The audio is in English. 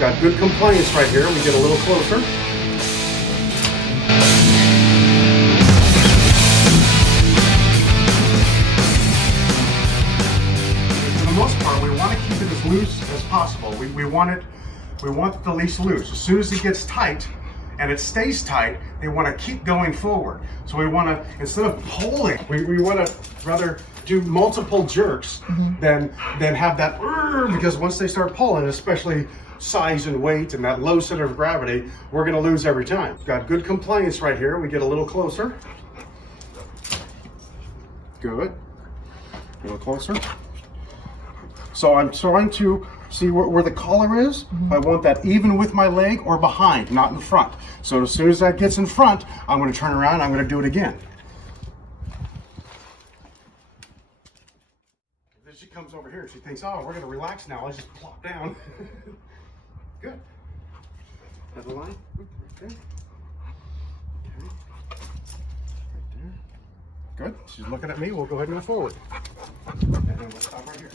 Got good compliance right here. We get a little closer. For the most part, we want to keep it as loose as possible. We want the leash loose. As soon as it gets tight, and it stays tight, they want to keep going forward. So we want to, instead of pulling, we want to rather do multiple jerks than have that, because once they start pulling, especially size and weight and that low center of gravity, we're going to lose every time. Got good compliance right here. We get a little closer. Good. A little closer. So I'm trying to see where the collar is. I want that even with my leg or behind, not in front. So as soon as that gets in front, I'm going to turn around, I'm going to do it again. Then she comes over here, she thinks, oh, we're going to relax now. Let's just plop down. Good. Have the line. Right there. Okay. Right there. Good. She's looking at me. We'll go ahead and move forward. And then we'll stop right here.